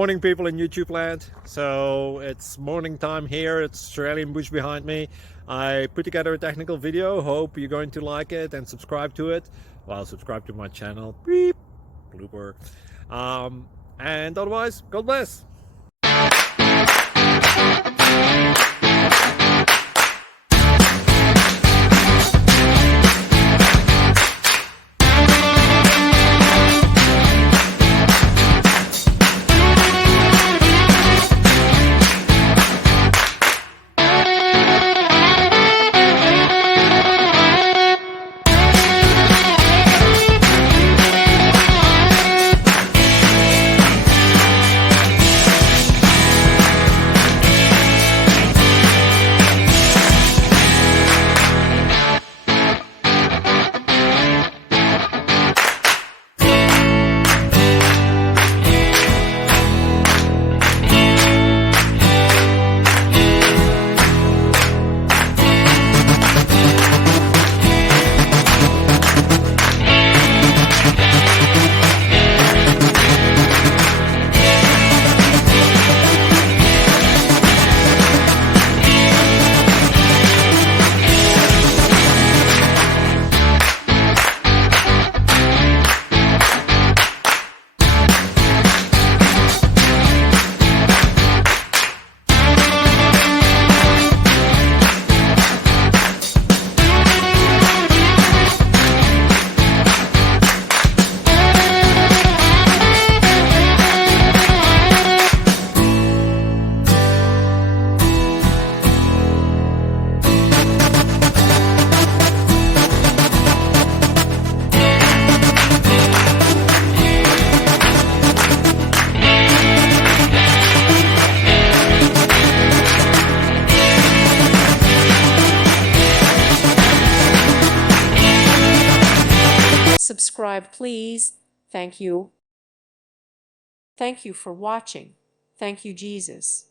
Morning, people in YouTube land. So it's morning time here. It's Australian bush behind me. I put together a technical video. Hope you're going to like it and subscribe to it. Well, subscribe to my channel. Beep. Blooper. And otherwise, God bless. Subscribe, please. Thank you. Thank you for watching. Thank you, Jesus.